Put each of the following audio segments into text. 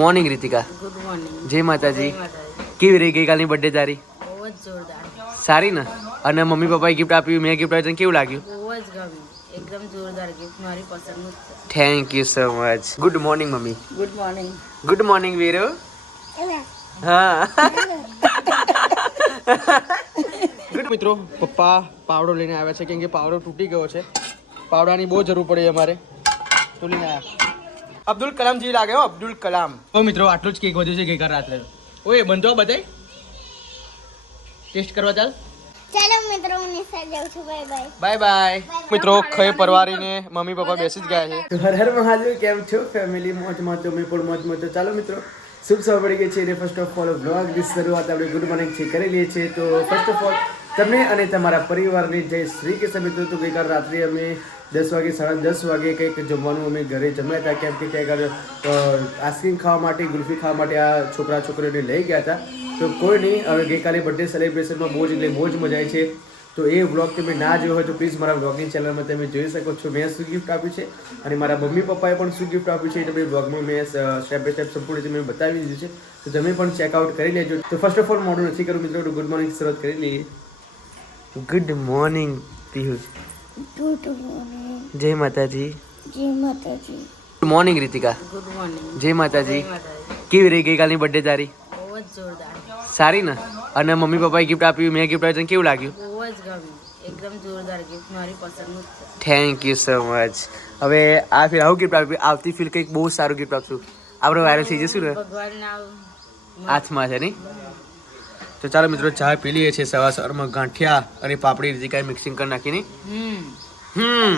Morning Ritika good morning જય માતાજી. કેવી રહી ગઈકાલની બર્થડે તારી? બહુ જ જોરદાર. સારી ને? અને મમ્મી પપ્પાએ ગિફ્ટ આપ્યું મેં ગિફ્ટ આપ્યું કેવું લાગ્યું? બહુ જ ગમ્યું. એકદમ જોરદાર ગિફ્ટ મારી પસંદનું thank you so much good morning mummy. Good morning good morning વીરો હા. ગુડ મિત્રો પપ્પા પાવડો લઈને આવ્યા છે કેમ કે પાવડો તૂટી ગયો છે. પાવડાની બહુ જરૂર પડી અમારે. તો લઈને આવ્યા. અબ્દુલ કલામ જેવી લાગે હો અબ્દુલ કલામ. ઓ મિત્રો આટલું જ કેક વધ્યું છે ગઈકાલ રાત્રે. ઓય બંધો બધાય. ટેસ્ટ કરવા ચાલ. ચાલો મિત્રો હું નિશા જાઉં છું. Bye bye. Bye bye. મિત્રો પરવારીને મમ્મી પપ્પા બેસી જ ગયા છે. હર હર મહાદેવ કેમ છો? ફેમિલી મોજ મોજ અમે પણ મોજ મોજ. ચાલો મિત્રો શુભ સવાર પડી ગઈ છે ફર્સ્ટ ઓફ ઓલ બ્લોગની શરૂઆત આપણે ગુડ મોર્નિંગથી કરી લઈએ છીએ. તો ફર્સ્ટ ઓફ ઓલ તમને અને તમારા પરિવારની જય શ્રી કૃષ્ણ મિત્રો. તો ગઈકાલ રાત્રે અમે દસ વાગે, સાડા દસ વાગે કંઈક જમવાનું અમે ઘરે જમ્યા હતા. કેમ કે ક્યાંક આઈસ્ક્રીમ ખાવા માટે ગુલ્ફી ખાવા માટે આ છોકરા, છોકરીઓને લઈ ગયા હતા. તો કોઈ નહીં, હવે ગઈકાલે બર્થડે સેલિબ્રેશનમાં બહુ જ એટલે બહુ જ મજા આવી છે. તો એ વ્લોગ તમે ના જોયો હોય તો પ્લીઝ મારા વ્લોગિંગ ચેનલમાં તમે જોઈ શકો છો. મેં શું ગિફ્ટ આપ્યું છે? અને મારા મમ્મી પપ્પાએ પણ શું ગિફ્ટ આપ્યું છે એ તમે વ્લોગમાં મેં સ્ટેપ બાય સ્ટેપ સંપૂર્ણ રીતે મેં બતાવી દીધું છે. તો તમે પણ ચેકઆઉટ કરી લેજો. તો ફર્સ્ટ ઓફ ઓલ મોડું નથી કરું મિત્રો ગુડ મોર્નિંગ શરૂઆત કરી લઈએ. Good morning Piyush good morning જય માતાજી જય માતાજી good morning Ritika good morning જય માતાજી કેવી રહી ગઈકાલની બર્થડે તારી? બહુ જ જોરદાર. સારી ને? અને મમ્મી પપ્પાએ ગિફ્ટ આપ્યું મેં ગિફ્ટ આપ્યું કેવું લાગ્યું? બહુ જ ગમ્યું. એકદમ જોરદાર ગિફ્ટ મારી પસંદનું થેન્ક યુ સો મચ હવે આ ફિલ આવું ગિફ્ટ આપ્યું આવતી ફિલ કંઈક બહુ સારું ગિફ્ટ આપશું. આપણે વાયરલ થઈ જશું ને? ભગવાનના હાથમાં છે નહીં? તો ચાલો મિત્રો ચા પી લઈએ છીએ સવાર સવારમાં ગાંઠિયા અને પાપડી રીતે કાંઈ મિક્સિંગ કરી નાખીને. હમ. હમ.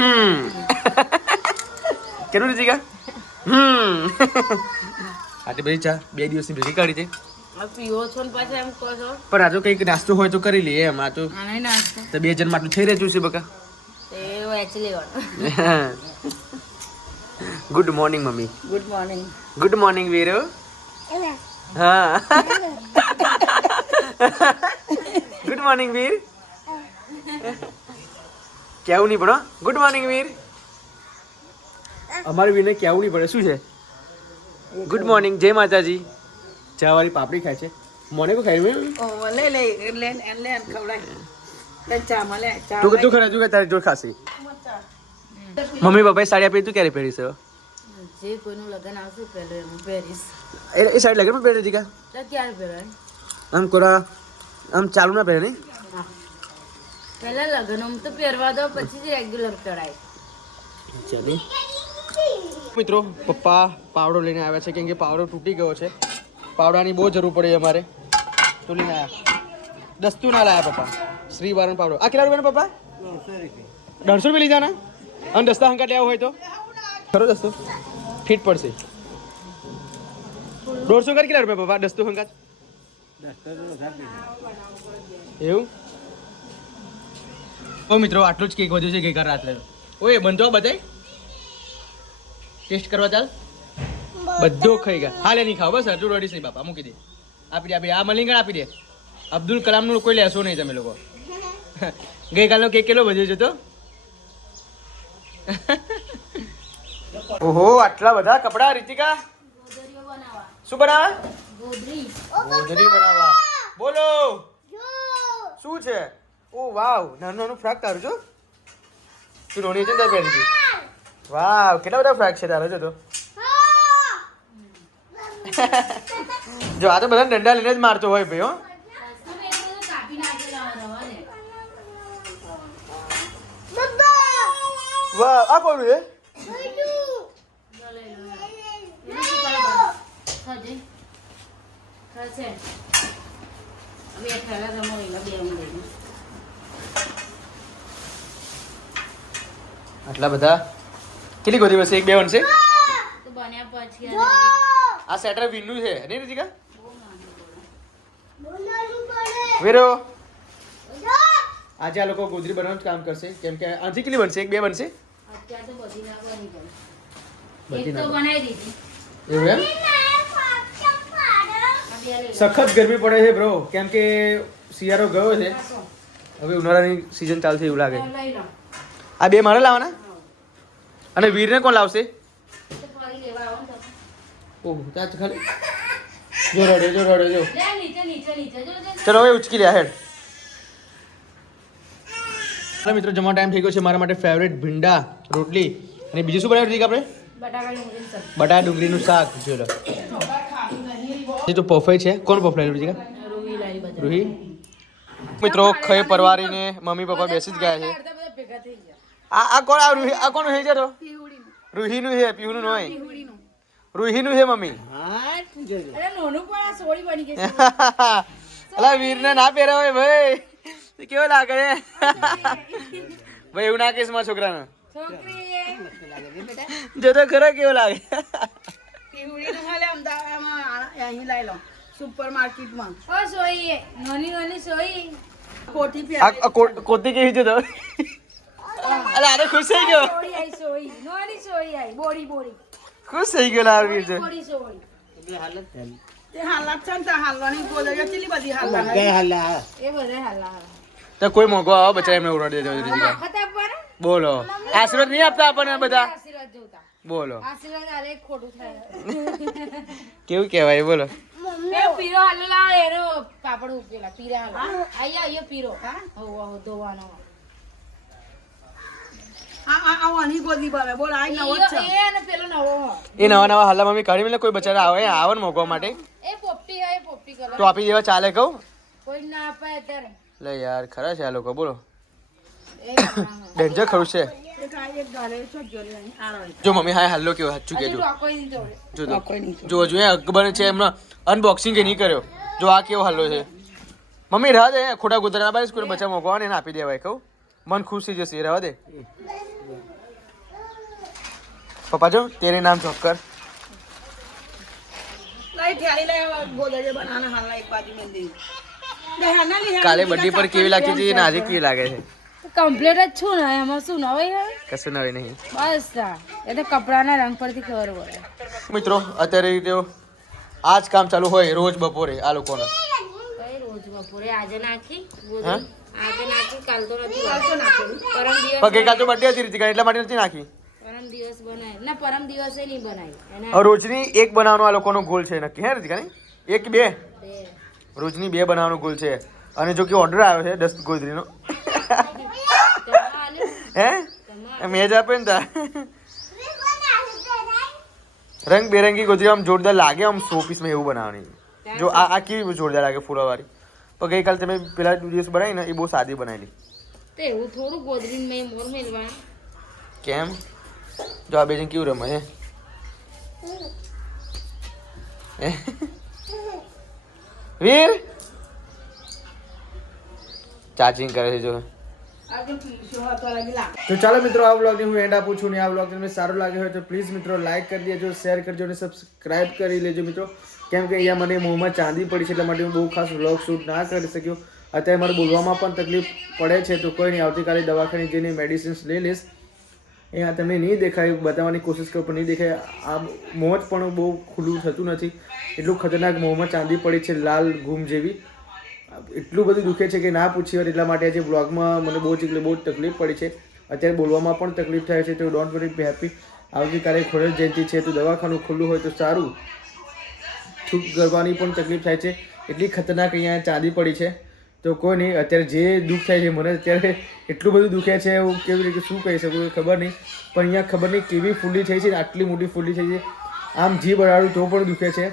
હમ કેનું રીતિકા હમ. આટલી બધી ચા બે દિવસની ભેગી કાઢી છે. આ પીવો છો ને પાછા એમ કહો છો? પણ આજે કંઈક નાસ્તો હોય તો કરી લઈએ એમ. આ તો આ નહીં નાસ્તો. તો બે જણ માટલું થઈ રહેજું છે બકા. એ good morning mummy. Good morning good morning વીરો હા. ગુડ મોર્નિંગ વીર કેવું નહીં પડો ગુડ મોર્નિંગ વીર અમારે વીરને કેવું નહીં પડે શું છે? ગુડ મોર્નિંગ જય માતાજી. ચા વાળી પાપડી ખાય છે. મને કો ખાઈ લે લે લે લે ખવડાય. ચા મળે ચા તું તું ખરા તું તારી જોડ ખાસી મમ્મી પપ્પાએ સાડી આપી તું ક્યારે પહેરીશ છે જે કોઈનું લગ્ન આવશે પહેલે હું પહેરીશ. એ એ સાડી લગનમાં પહેરી હતી તો ક્યારે પહેરવાય આમ કોરા આમ ચાલુ ના પહેરે નહીં? પહેલા લગ્નમાં તો પહેરવા દો પછી જ રેગ્યુલર કરાય ચાલી. મિત્રો પપ્પા પાવડો લઈને આવ્યા છે કેમ કે પાવડો તૂટી ગયો છે. પાવડાની બહુ જરૂર પડી અમારે. તો લઈને આવ્યા દસ્તુ ના લાયા પપ્પા. શ્રી વારણ પાવડો. આ કેટલા રૂપિયાનો પપ્પા? દોઢસો રૂપિયા લીધા ના અને દસ્તા હંકા આવ્યો હોય તો? ખરો દસ્તો. ફિટ પડશે. દોઢસો કર કેટલા રૂપિયા પપ્પા? દસ્તુ હંકાત એવું? ઓ મિત્રો, આટલું જ કેક વધ્યું છે ગઈકાલ રાત્રે. ઓય બનતો બધાય? ટેસ્ટ કરવા ચાલ. બધો ખાઈ ગયા. હાલે નહીં ખાવ, બસ હજુ રોડીશ નહીં બાપા મૂકી દે. આપી દે, આપી આ મલિંગણ આપી દે. અબ્દુલ કલામનું કોઈ લેશો નહીં તમે લોકો. ગઈકાલનો કેક કેટલો વધ્યો છે તો? ઓહો, આટલા બધા કપડા, રીતિકા? શું બનાવવા ગોદરી બનાવવા બોલો શું છે ઓ વાવ નાનું નાનું ફ્રાક તારું છો તું રોની છે તારે પહેરી વાવ કેટલા બધા ફ્રાક છે તારો જો તો જો આ તો બધા ડંડા લઈને જ મારતો હોય ભાઈ હો વાહ આ કોણ છે આટલા બધા? કેટલી ગોદી બસ એક બે બનશે? બન્યા પછી આ સેટર વિનનું છે નહીં રીતિકા? વેરો. આજે આ લોકો ગોદરી બનાવવાનું જ કામ કરશે. કેમ કે આથી કેટલી બનશે? એક બે બનશે? અત્યારે તો બધી ના બની ગઈ. એક તો બનાવી દીધી. એવું એમ. સખત ગરમી પડે છે બ્રો કેમ કે શિયાળો ગયો છે. હવે ઉનાળાની સિઝન ચાલશે એવું લાગે. આ બે મારે લાવવાના? અને વીરને કોણ લાવશે. ઓહ ત્યાં ખાલી જો રડે જો રડે જો. ચલો હવે ઉચકી લે હેડ. ચાલો મિત્રો જમવા ટાઈમ થઈ ગયો છે. મારા માટે ફેવરેટ ભીંડા રોટલી અને બીજું શું બનાવ્યું આપણે? બટાકા ડુંગળીનું શાક. જો પફાઈ છે. કોણ પફાયેલું રીતિકા રૂવી લાવી બધા રૂહી. મિત્રો ખાઈ પરવારીને મમ્મી પપ્પા બેસી જ ગયા છે. આ આ કોણ આ રૂહી આ કોણ હે તો? રૂહીનું છે પીહુનું હોય રૂહીનું છે મમ્મી. અલા વીરને ના પહેરાવે ભાઈ. તે કેવો લાગે? ભાઈ એવું ના કહીશ મારા છોકરાને. છોકરી જો તો ખરો કેવો લાગે. સુપર માર્કેટમાં ઓ સોઈ નોની નોની સોઈ. કોઠી પે આ કોઠી કેવી છે તો? અરે અરે ખુશ થઈ ગયો. સોઈ આઈ સોઈ. નોની સોઈ આઈ બોડી બોડી. ખુશ થઈ ગયો લા વીર છે. બોડી સોઈ. તે હાલત છે ને હાલવાની ગોદડીઓ કેટલી બધી હાલત એ બધે હાલા હાલા તો કોઈ મોગો આવો બચારા એમને ઉડાડી દેજો બોલો. આશીર્વાદ નહીં આપતા આપણને બધા? બોલો. આશીર્વાદ આલે ખોટું થાય. કેવું કહેવાય બોલો. એ પીરો હાલો લાવ એનો પાપડ ઉકેલા પીરા હાલો. આઈ આયો પીરો. હો. હો ધોવાનો. આ આ આ વાની ગોદી બને બોલ આ નવો એ નવો હો. એ નવા. નવા હાલા મમ્મી કરી મેલે કોઈ બચારા આવે આવે ને મોગવા માટે? તો આપી દેવા ચાલે કહું? કોઈ ના અપાય અત્યારે. લે યાર ખરા છે આ લોકો બોલો. ડેન્જર ખરું છો. જો રહે મમ્મી હા હાલો કેવો હાચું કેજો. જો જો. જો અકબર છે એમનો અનબોક્સિંગ કે નહીં કર્યો. જો આ કેવો હાલો છે. મમ્મી રહેવા દે ખોટા ગુતરા બારીશ કોઈ બચ્ચા મોકવા ને એને આપી દેવાય કહું. મન ખુશ થઈ જશે રહેવા દે. પપ્પા જો તેરે નામ ચોક્કર કાલે બર્થડે પર કેવી લાગતી હતી ને આજે કેવી લાગે છે? કમ્પ્લીટ જ છું ને એમાં શું નવાઈ હોય? કશું નવી નહીં. બસ તા. એ તો કપડાના રંગ પરથી ખબર પડે. મિત્રો અત્યારે તો આ જ કામ ચાલુ હોય રોજ બપોરે આ લોકોને. કઈ રોજ બપોરે? આજે નાખી? આજે નાખી કાલ તો નથી પરમ દિવસ પગે કાલ તો બર્થડે હતી રીતિકા એટલા માટે નથી નાખી? પરમ દિવસ બનાય ના પરમ દિવસે નહીં બનાય એના રોજની એક બનાવવાનો આ લોકોનો ગોલ છે નક્કી હે રીતિકા નહીં? એક બે? બે. રોજની બે બનાવવાનો ગોલ છે. અને જો કે ઓર્ડર આવ્યો છે દસ ગોદરીનો. તેમાં આલ્યું. હે તેમાં મેં જ આપે ને તા રંગ બેરંગી ગોદરી આમ જોરદાર લાગે આમ સો પીસમાં એવું બનાવવાની જો આ આ કેવી જોરદાર લાગે ફૂલાવાળી પણ ગઈકાલ તમે પેલા દિવસ બનાવી ને એ બહુ સાદી બનાવેલી તો એવું થોડું ગોદરીને મેં મોર મેલવા કેમ જો આ બે જણ કેવું રમે હે હે? વીર ચાર્જિંગ કરે છે જો તો ચાલો મિત્રો, આ વ્લોગની હું એન્ડ આપું છું ને આ વ્લોગ તમને સારો લાગ્યો હોય તો પ્લીઝ મિત્રો લાઈક કરી દેજો શેર કરજો અને સબસ્ક્રાઇબ કરી લેજો મિત્રો. કેમ કે અહીંયા મને મોંમાં ચાંદી પડી છે, એટલા માટે હું બહુ ખાસ વ્લોગ શૂટ ના કરી શક્યો. અત્યારે મારે બોલવામાં પણ તકલીફ પડે છે, તો કોઈ નહીં, આવતીકાલે દવાખાને જઈને મેડિસિન્સ લઈ લઈશ. અહીંયા તમને નહીં દેખાય, બતાવવાની કોશિશ કરું, પણ નહીં દેખાય. આ મોં જ પણ બહુ ખુલ્લું થતું નથી. એટલું ખતરનાક મોંમાં ચાંદી પડી છે, લાલ ઘૂમ જેવી. એટલું બધું દુખે છે કે ના પૂછી વાત એટલા માટે આજે બ્લોગમાં મને બહુ જ એટલે બહુ તકલીફ પડી છે. અત્યારે બોલવામાં પણ તકલીફ થાય છે, તો ડોન્ટ વરી બી હેપી આવતીકાલે ખોડલ જયંતિ છે, તો દવાખાનું ખુલ્લું હોય તો સારું. થૂક કરવાની પણ તકલીફ થાય છે. એટલી ખતરનાક અહીંયા ચાંદી પડી છે. તો કોઈ નહીં, અત્યારે જે દુઃખ થાય છે મને, અત્યારે એટલું બધું દુખે છે, હું કેવી રીતે, શું કહી શકું, ખબર નહીં. પણ અહીંયા ખબર નહીં કેવી ફૂલી થઈ છે આટલી મોટી ફૂલી થઈ છે. આમ જીભ અડાડું તો પણ દુખે છે.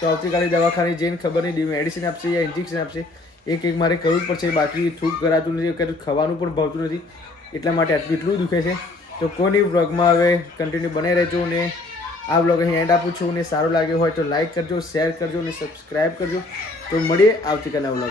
તો આવતીકાલે દવાખાને જઈને ખબર નહીં મેડિસિન આપશે યા ઇન્જેક્શન આપશે. એક એક મારે કરવું જ પડશે, બાકી થૂક કરાતું નથી કે ખાવાનું પણ ભાવતું નથી. એટલા માટે એટલું દુખે છે. તો કોની વ્લોગમાં હવે કન્ટિન્યુ બને રહેજો ને આ વ્લોગ અહીં એન્ડ આપું છું ને સારું લાગ્યો હોય તો લાઇક કરજો શેર કરજો અને સબસ્ક્રાઈબ કરજો. તો મળીએ આવતીકાલના વ્લોગ